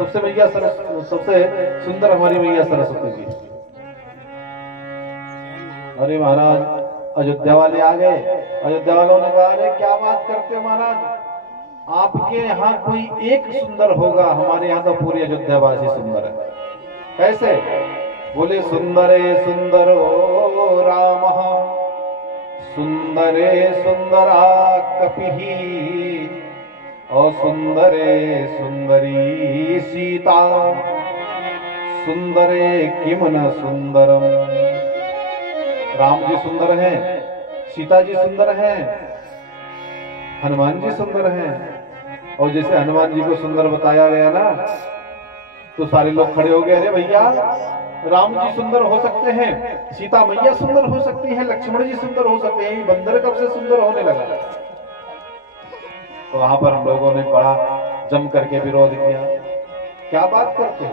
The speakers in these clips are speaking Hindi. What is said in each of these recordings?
सबसे सुंदर हमारी मैया सरस्वती जी। अरे महाराज, अयोध्या वाले आ गए। अयोध्या वालों ने कहा, अरे क्या बात करते हो महाराज, आपके यहाँ कोई एक सुंदर होगा, हमारे यहाँ तो पूरी अयोध्यावासी सुंदर है। कैसे? बोले, सुंदरे सुंदरो राम, सुंदरे सुंदरा कपिही, और सुंदरे सुंदरी सीता, सुंदरे किम न सुंदरम। राम जी सुंदर हैं, सीता जी सुंदर हैं, हनुमान जी सुंदर हैं। और जैसे हनुमान जी को सुंदर बताया गया ना, तो सारे लोग खड़े हो गए, अरे भैया, राम जी सुंदर हो सकते हैं, सीता मैया सुंदर हो सकती है, लक्ष्मण जी सुंदर हो सकते हैं, बंदर कब से सुंदर होने लगा? तो वहां पर हम लोगों ने बड़ा जम करके विरोध किया। क्या बात करते हो?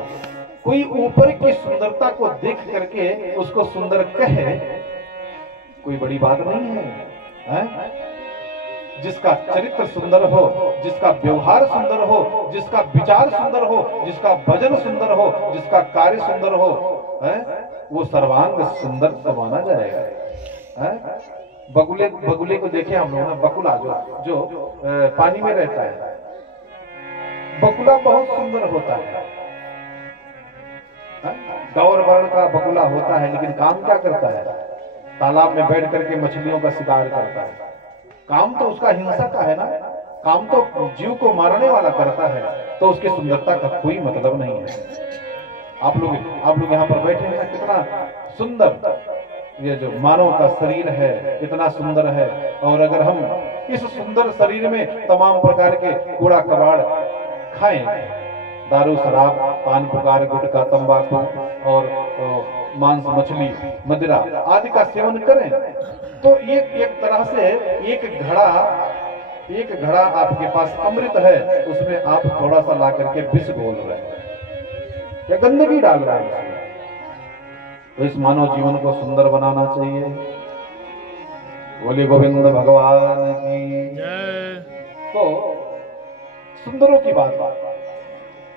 कोई ऊपर की सुंदरता को देख करके उसको सुंदर कहे, कोई बड़ी बात नहीं है? जिसका चरित्र सुंदर हो, जिसका व्यवहार सुंदर हो, जिसका विचार सुंदर हो, जिसका भजन सुंदर हो, जिसका कार्य सुंदर हो, वो सर्वांग सुंदर तो माना जाएगा। बगुले को देखे हम लोग ना, बकुला जो पानी में रहता है, बकुला बहुत सुंदर होता है। गौर वर्ण का बकुला होता है, लेकिन काम क्या करता है? तालाब में बैठ करके मछलियों का शिकार करता है। काम तो उसका हिंसा का है ना, काम तो जीव को मारने वाला करता है, तो उसकी सुंदरता का कोई मतलब नहीं है। आप लोग यहाँ पर बैठे हैं, कितना सुंदर ये जो मानव का शरीर है, इतना सुंदर है। और अगर हम इस सुंदर शरीर में तमाम प्रकार के कूड़ा कबाड़ खाएं, दारू शराब पान पुकार गुटखा तंबाकू और मांस मछली मदिरा आदि का सेवन करें, तो ये एक तरह से एक घड़ा आपके पास अमृत है, उसमें आप थोड़ा सा ला करके विष घोल रहे हैं या गंदगी डाल रहे हैं। तो इस मानव जीवन को सुंदर बनाना चाहिए। बोले गोविंद भगवान की जय। तो सुंदरों की बात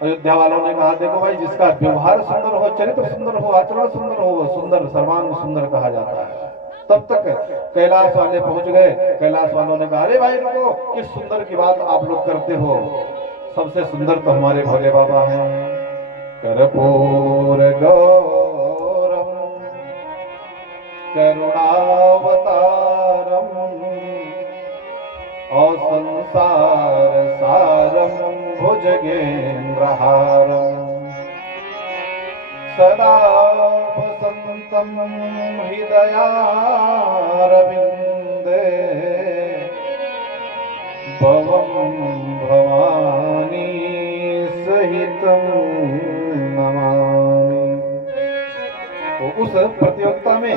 अयोध्या वालों ने कहा, देखो भाई, जिसका व्यवहार सुंदर हो, चरित्र सुंदर हो, आचरण सुंदर हो, वो सुंदर सर्वांग सुंदर कहा जाता है। तब तक कैलाश वाले पहुंच गए। कैलाश वालों ने कहा, अरे भाई रुको, किस सुंदर की बात आप लोग करते हो? सबसे सुंदर तो हमारे भोले बाबा हैं। कर्पूर गौरम करुणावतारम और संसार सारम भुजगेन्द्रहारम सदा वसंतम हृदयारविंदे भवम भवानी सहितम नमामि। तो उस प्रतियोगिता में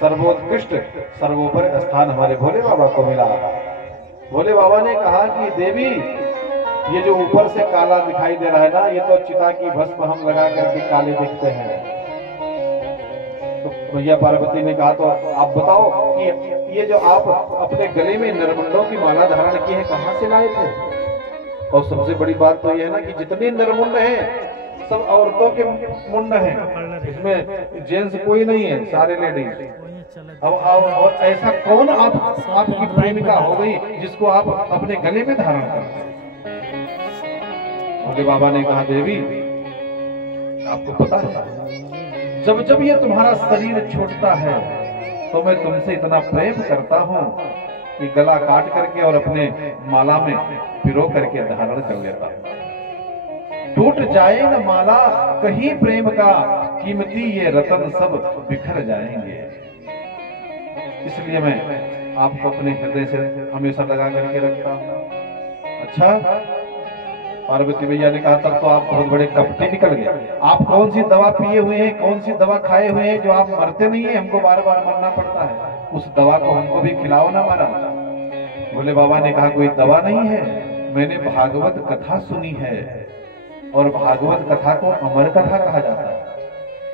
सर्वोत्कृष्ट सर्वोपरि स्थान हमारे भोले बाबा को मिला। भोले बाबा ने कहा कि देवी, ये जो ऊपर से काला दिखाई दे रहा है ना, ये तो चिता की भस्म हम लगा करके काले दिखते हैं। तो भैया पार्वती ने कहा, तो आप बताओ कि ये जो आप अपने गले में नरमुंडों की माला धारण की है, कहाँ से लाए थे? और सबसे बड़ी बात तो ये है ना कि जितने नरमुंड हैं सब औरतों के मुंड हैं, इसमें जेंट्स कोई नहीं है, सारे लेडीज। अब और ऐसा कौन आपकी प्रेमिका हो गई जिसको आप अपने गले में धारण करते? भोले बाबा ने कहा, देवी आपको पता है, जब जब ये तुम्हारा शरीर छूटता है तो मैं तुमसे इतना प्रेम करता हूँ कि गला काट करके और अपने माला में पिरो करके धारण कर लेता हूँ। टूट जाए न माला कहीं प्रेम का, कीमती ये रतन सब बिखर जाएंगे। इसलिए मैं आपको अपने हृदय से हमेशा लगा करके रखता हूँ। अच्छा, पार्वती भैया ने कहा, तब तो आप बहुत बड़े कपटी निकल गए। आप कौन सी दवा पिए हुए हैं, कौन सी दवा खाए हुए हैं जो आप मरते नहीं है? हमको बार बार मरना पड़ता है। उस दवा को हमको भी खिलाओ ना मारा। भोले बाबा ने कहा, कोई दवा नहीं है, मैंने भागवत कथा सुनी है और भागवत कथा को अमर कथा कहा जाता है।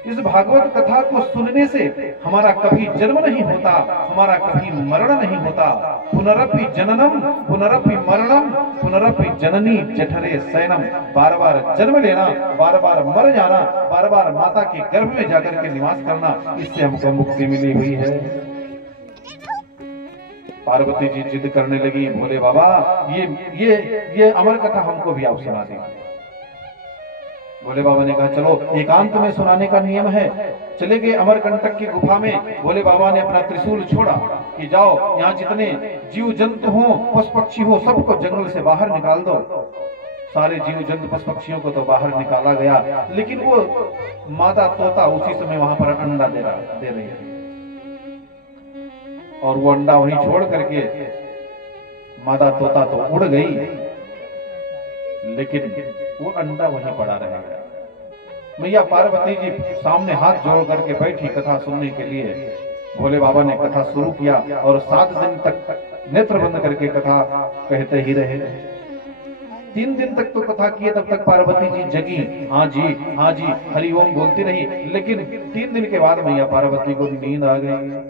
इस भागवत कथा को सुनने से हमारा कभी जन्म नहीं होता, हमारा कभी मरण नहीं होता। पुनरपि जननम पुनरपि मरणम पुनरपि जन्मपि जननी जठरे शयनम, बार बार जन्म लेना, बार बार मर जाना, बार बार माता के गर्भ में जाकर के निवास करना, इससे हमको मुक्ति मिली हुई है। पार्वती जी जिद करने लगी, भोले बाबा ये अमर कथा हमको भी आप सुना दीजिए। भोले बाबा ने कहा चलो एकांत में सुनाने का नियम है। चले गए अमरकंटक की गुफा में। भोले बाबा ने अपना त्रिशूल छोड़ा कि जाओ यहाँ जितने जीव जंतु हो, पशु पक्षी हो, सबको जंगल से बाहर निकाल दो। सारे जीव जंतु पशु पक्षियों को तो बाहर निकाला गया, लेकिन वो मादा तोता उसी समय वहां पर अंडा दे रही थी, और वो अंडा वहीं छोड़ करके मादा तोता तो उड़ गई, लेकिन वो अंडा वहीं पड़ा रहेगा। मैया पार्वती जी सामने हाथ जोड़ करके बैठी कथा सुनने के लिए। भोले बाबा ने कथा शुरू किया और 7 दिन तक नेत्र बंद करके कथा कहते ही रहे। 3 दिन तक तो कथा किए, तब तक पार्वती जी जगी, हाँ जी हरिओम बोलती रही। लेकिन 3 दिन के बाद मैया पार्वती को नींद आ गई,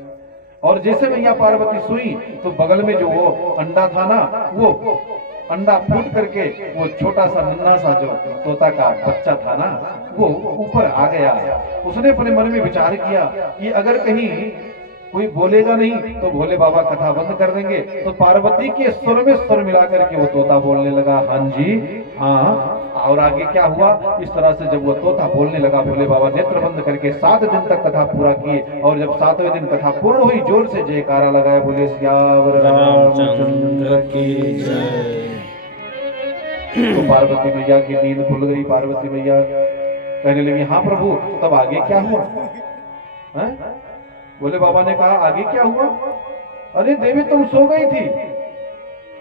और जैसे मैया पार्वती सोई तो बगल में जो वो अंडा था ना, वो अंडा फूट करके वो छोटा सा नन्हा सा जो तोता का बच्चा था ना, वो ऊपर आ गया। उसने अपने मन में विचार किया कि अगर कहीं कोई बोलेगा नहीं तो भोले बाबा कथा बंद कर देंगे। तो पार्वती के स्वर में स्वर मिला करके वो तोता बोलने लगा, हाँ जी हाँ। और आगे क्या हुआ, इस तरह से जब वो तोता बोलने लगा, भोले बाबा नेत्र बंद करके 7 दिन तक कथा पूरा किए। और जब 7वें दिन कथा पूर्ण हुई, जोर से जयकारा लगाए, बोले सियावर रामचंद्र की जय। तो पार्वती मैया की नींद खुल गई। पार्वती मैया कहने लगी, हाँ प्रभु, तब आगे क्या हुआ? भोले बाबा ने कहा, आगे क्या हुआ? अरे देवी तुम सो गई थी।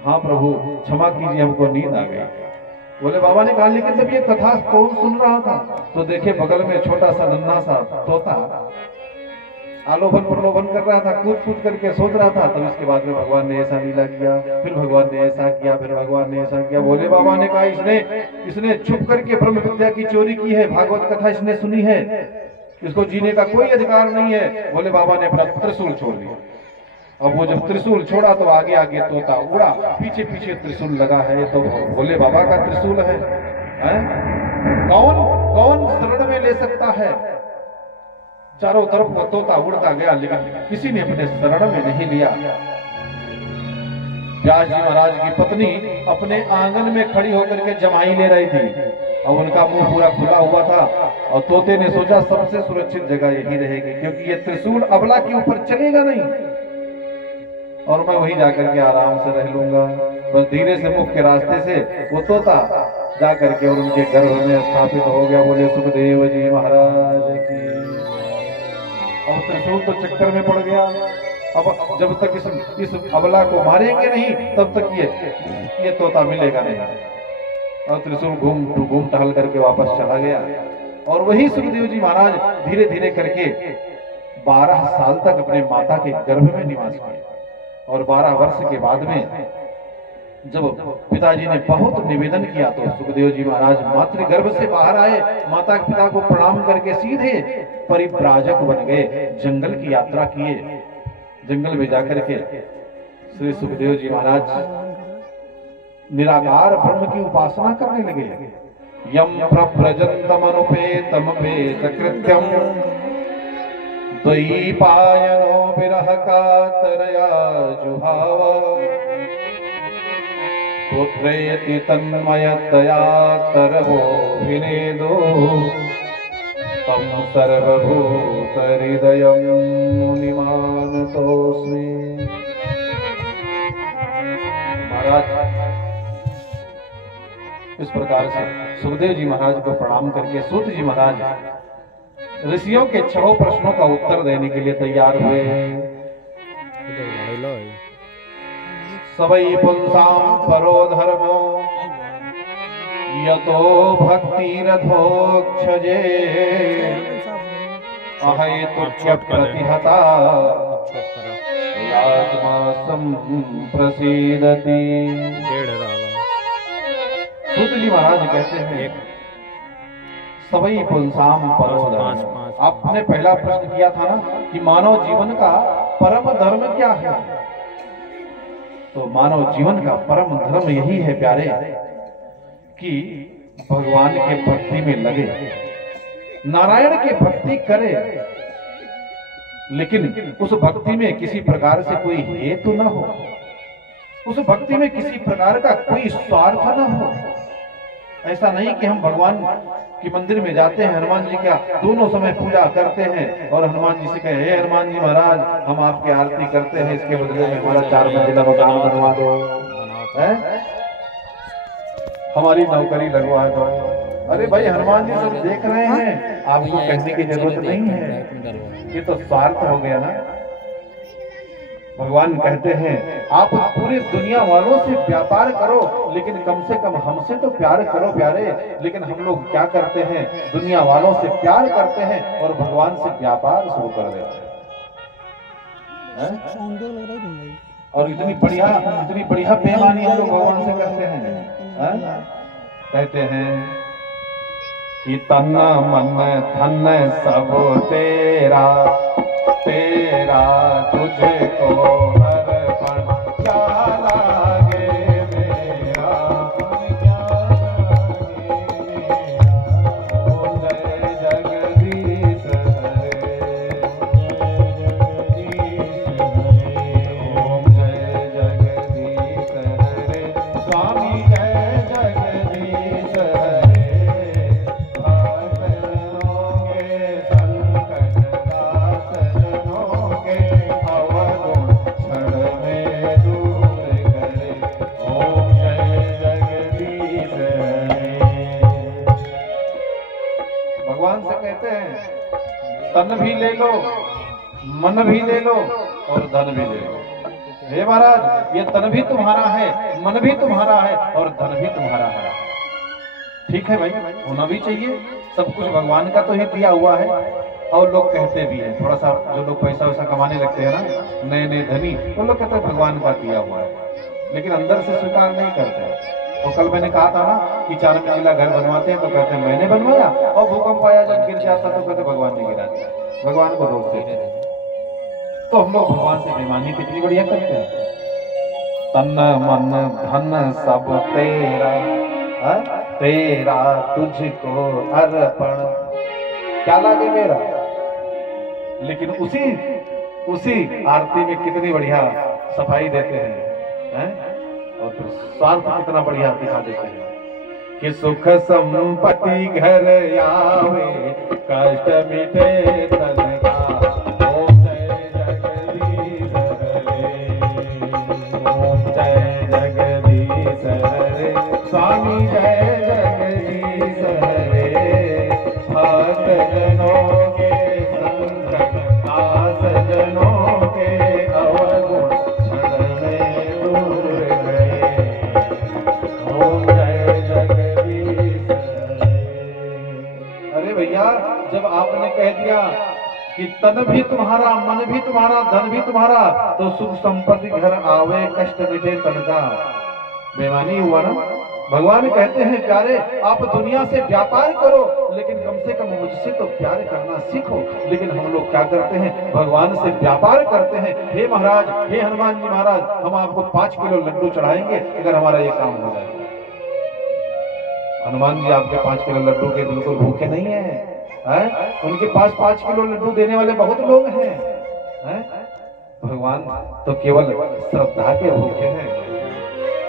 हाँ प्रभु क्षमा कीजिए, हमको नींद आ गई। भोले बाबा ने कहा, लेकिन जब ये कथा कौन सुन रहा था? तो देखे बगल में छोटा सा नन्हा सा तोता आलोभन प्रलोभन कर रहा था, कूद कूद करके सोच रहा था। तब इसके बाद में भगवान ने ऐसा लीला किया, फिर भगवान ने ऐसा किया, फिर भगवान ने ऐसा किया। भोले बाबा ने कहा, इसने छुप करके ब्रह्म विद्या की चोरी की है, भागवत कथा इसने सुनी है, इसको जीने का कोई अधिकार नहीं है। भोले बाबा ने अपना त्रिशूल छोड़ दिया। अब वो जब त्रिशूल छोड़ा तो आगे आगे तोता उड़ा, पीछे पीछे त्रिशूल लगा है, तो भोले बाबा का त्रिशूल है। कौन शरण में ले सकता है? चारों तरफ वो तोता उड़ता गया, लेकिन किसी ने अपने शरण में नहीं लिया। व्यास जी महाराज की पत्नी अपने आंगन में खड़ी होकर के जमाई ले रही थी, और उनका मुंह पूरा खुला हुआ था, और तोते ने सोचा सबसे सुरक्षित जगह यही रहेगी, क्योंकि ये त्रिशूल अबला के ऊपर चलेगा नहीं, और मैं वहीं जाकर के आराम से रह लूंगा। बस धीरे से मुख्य रास्ते से वो तोता जाकर के और उनके गर्भ में स्थापित हो गया। बोले सुखदेव जी महाराज की। अब त्रिशूल तो चक्कर में पड़ गया। अब जब तक इस अबला को मारेंगे नहीं, तब तक ये तोता मिलेगा नहीं। और त्रिशूल घूम टहल करके वापस चला गया। और वही सुखदेव जी महाराज धीरे धीरे करके 12 साल तक अपने माता के गर्भ में निवास किए। और 12 वर्ष के बाद में जब पिताजी ने बहुत निवेदन किया, तो सुखदेव जी महाराज मातृ गर्भ से बाहर आए, माता पिता को प्रणाम करके सीधे परिव्राजक बन गए, जंगल की यात्रा किए। जंगल में जाकर के श्री सुखदेव जी महाराज निराकार ब्रह्म की उपासना करने लगे। यम प्रव्रजन्तमनुपेतम वेद कृत्यम द्वैपायनो विरह कातरया जुहाव पुत्रेति तन्मयतया तरवो विनेदो तम सर्वभूत हृदयं मुनिमानतोऽस्मि। महाराज इस प्रकार से सुखदेव जी महाराज को प्रणाम करके सूत जी महाराज ऋषियों के 6 प्रश्नों का उत्तर देने के लिए तैयार हुए। सबई पुंसाम परो धर्मो यतो भक्तिरधोक्षजे अहेतुक्य प्रतिहता यात्मा संप्रसीदति। सूत जी महाराज कहते हैं, सबई पुंसाम परो धर्म। आपने पहला प्रश्न किया था ना कि मानव जीवन का परम धर्म क्या है। तो मानव जीवन का परम धर्म यही है प्यारे कि भगवान के भक्ति में लगे, नारायण की भक्ति करे, लेकिन उस भक्ति में किसी प्रकार से कोई हेतु न हो, उस भक्ति में किसी प्रकार का कोई स्वार्थ न हो। ऐसा नहीं कि हम भगवान की मंदिर में जाते हैं, हनुमान जी का दोनों समय पूजा करते हैं और हनुमान जी से कहे, हे हनुमान जी महाराज हम आपकी आरती करते हैं, इसके बदले में हमारा 4 मंजिला मकान बनवा दो, हमारी नौकरी लगवा दो। अरे भाई हनुमान जी सब देख रहे हैं, आपको कहने की जरूरत नहीं है, ये तो स्वार्थ हो गया ना। भगवान कहते हैं आप पूरी दुनिया वालों से व्यापार करो, लेकिन कम से कम हमसे तो प्यार करो प्यारे। लेकिन हम लोग क्या करते हैं, दुनिया वालों से प्यार करते हैं और भगवान से व्यापार शुरू कर देते हैं। और इतनी बढ़िया बेईमानी हम लोग भगवान से करते हैं। कहते हैं कि तन मन धन सब तेरा, तेरा तुझको अर्पण, क्या लागे मेरा, क्या लागे मेरा। ओम जय जगदीश हरे, ओम जय जगदीश हरे, स्वामी जय जगदीश हरे। तन भी ले लो, मन भी ले लो और धन भी ले लो। हे महाराज ये तन भी तुम्हारा है, मन भी तुम्हारा है और धन भी तुम्हारा है। ठीक है भाई, होना भी चाहिए, सब कुछ भगवान का तो ही दिया हुआ है। और लोग कहते भी हैं, थोड़ा सा जो लोग पैसा वैसा कमाने लगते हैं ना, नए नए धनी, तो लोग कहते हैं भगवान का दिया हुआ है, लेकिन अंदर से स्वीकार नहीं करते। और कल मैंने कहा था ना कि 4 मंजिला घर बनवाते हैं तो कहते हैं मैंने बनवाया, और भूकंप आया जब गिर जाता तो कहते भगवान ने गिरा दिया, भगवान को दोष देते हैं। तो हम लोग भगवान से बेईमानी कितनी बढ़िया करते हैं। तन मन धन सब तेरा, तेरा तुझको अर्पण, क्या लागे मेरा। लेकिन उसी आरती में कितनी बढ़िया सफाई देते हैं, और फिर स्वार्थ कितना बढ़िया दिखा देते हैं कि सुख संपत्ति घर आवे, कष्ट मिटे तन का। ओम जय जगदीश हरे, ओम जय जगदीश हरे, स्वामी जय जगदीश हरे। भक्त जनों के संकट, दास जनों के अवगुण, क्षण में दूर गए। ओम जय जगदीश हरे। अरे भैया जब आपने कह दिया कि तन भी तुम्हारा, मन भी तुम्हारा, धन भी तुम्हारा, तो सुख संपत्ति घर आवे, कष्ट मिटे तन का, बेईमानी हुआ ना। भगवान कहते हैं प्यारे आप दुनिया से व्यापार करो, लेकिन कम से कम मुझसे तो प्यार करना सीखो। लेकिन हम लोग क्या करते हैं, भगवान से व्यापार करते हैं। हे महाराज, हे हनुमान जी महाराज, हम आपको 5 किलो लड्डू चढ़ाएंगे अगर हमारा ये काम हो जाए। हनुमान जी आपके 5 किलो लड्डू के बिल्कुल भूखे नहीं है, उनके पास 5 किलो लड्डू देने वाले बहुत लोग हैं। भगवान तो केवल श्रद्धा के भूखे हैं।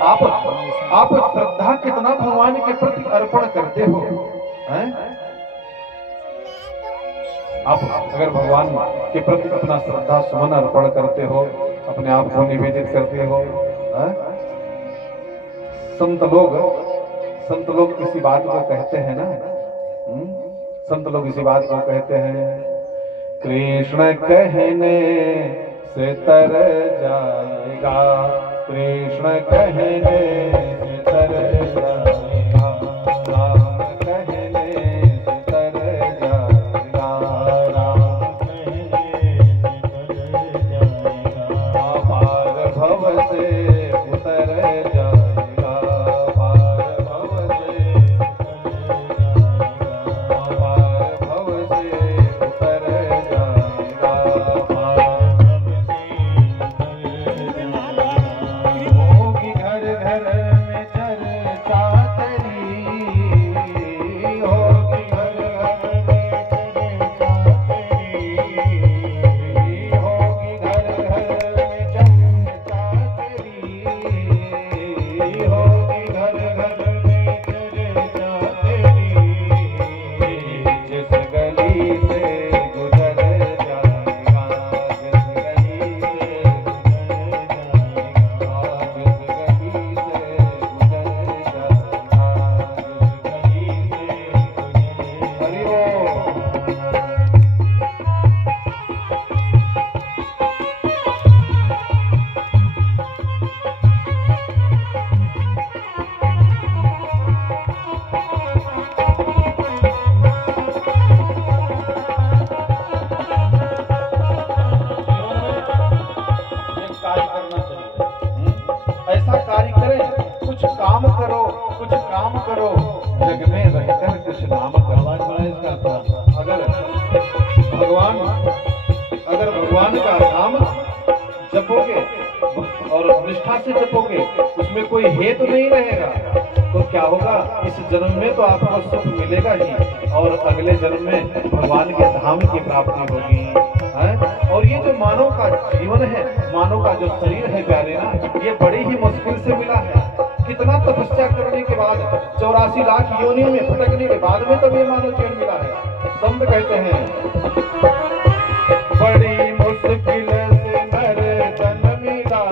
आप श्रद्धा कितना भगवान के प्रति अर्पण करते हो, हैं? आप अगर भगवान के प्रति अपना श्रद्धा सुमन अर्पण करते हो, अपने आप को निवेदित करते हो, हैं? संत लोग किसी बात को कहते हैं ना, संत लोग इसी बात को कहते हैं, कृष्ण कहने से तर जाएगा, कृष्ण कहने से तर जाएगा, राम कहने से तर जाएगा, राम कहने से तर जाएगा, पार भव से उतर जाएगा, पार भव से उतर जाएगा, निष्ठा से जपोगे उसमें कोई हेतु नहीं रहेगा तो क्या होगा, इस जन्म में तो आपको सुख मिलेगा ही और अगले जन्म में भगवान के धाम की प्राप्ति होगी। और ये जो मानव का जीवन है, मानव का जो शरीर है प्यारे ना, ये बड़ी ही मुश्किल से मिला है। कितना तपस्या करने के बाद 84 लाख योनियों में भटकने के बाद में तब ये मानव जीवन मिला है। संत कहते हैं बड़ी मुश्किल से नर तन मिला,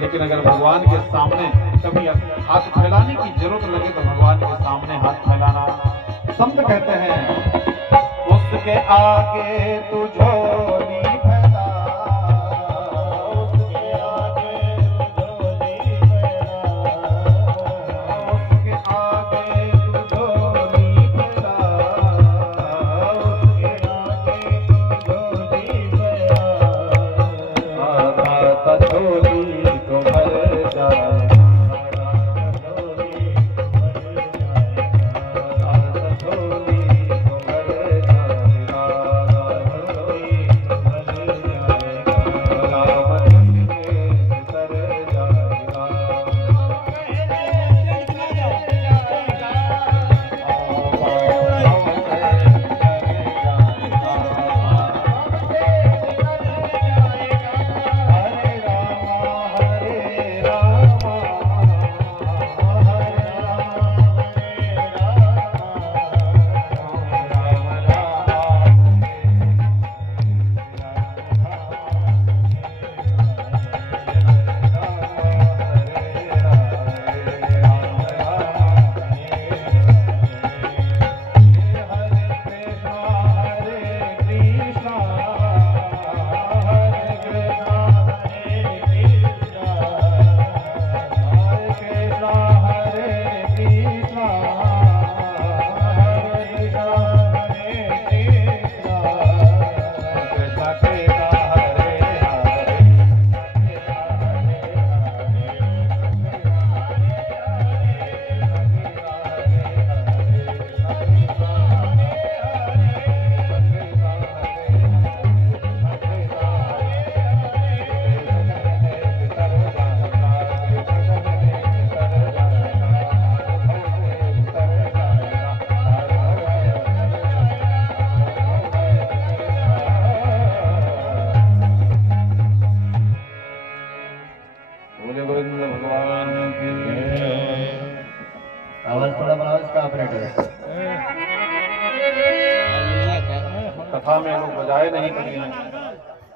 लेकिन अगर भगवान के सामने कभी हाथ फैलाने की जरूरत लगे तो भगवान के सामने हाथ फैलाना। संत कहते हैं उसके आगे तू झोली फैला, उसके आगे तू झोली फैला, उसके आगे तू झोली फैला, उसके आगे तू झोली फैला, आधा झोली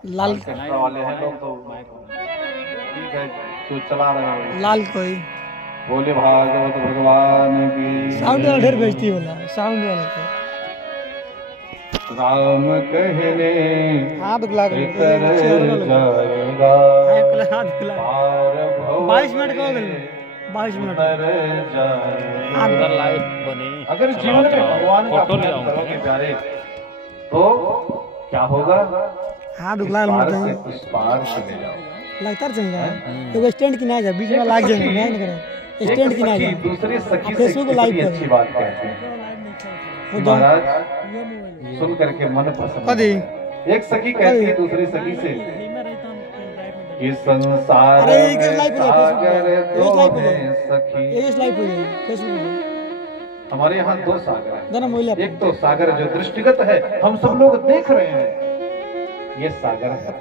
लाल ऑर्केस्ट्रा वाले हैं लोग तो ठीक है जो चला रहे हैं। लाल कोई बोले भागवत भगवान की। साउंड वाला ढेर भेजती वाला साउंड वाला को राम कहने हाथ गुला के इतर जाएगा पार भव 22 मिनट का हो गए 22 मिनट उतर जाएगा। लाइव बनी। अगर जीवन में भगवान का ध्यान करोगे प्यारे तो क्या होगा? हाथ गुला पार मरते से हैं उस पार चले जाओ। लगता रहेगा तो स्टैंड की ना जा बीच में लाग जाएंगे नहीं करें एक स्टैंड की ना सखी जा दूसरे सखी से फेसबुक कितनी लाइव अच्छी बात कहते हैं वो दो महाराज, सुन करके मन प्रसन्न कदी होता है। एक सखी कहती है दूसरी सखी से कि संसार अरे एक में लाइव हो सागर जाए दो लाइव हो हैं जाए सखी। एक लाइव हो जाए फेसबुक हमारे यहाँ दो सागर हैं। दोनों महिला एक तो सागर जो दृष्टिगत है, हम सब लोग देख रहे हैं, ये सागर है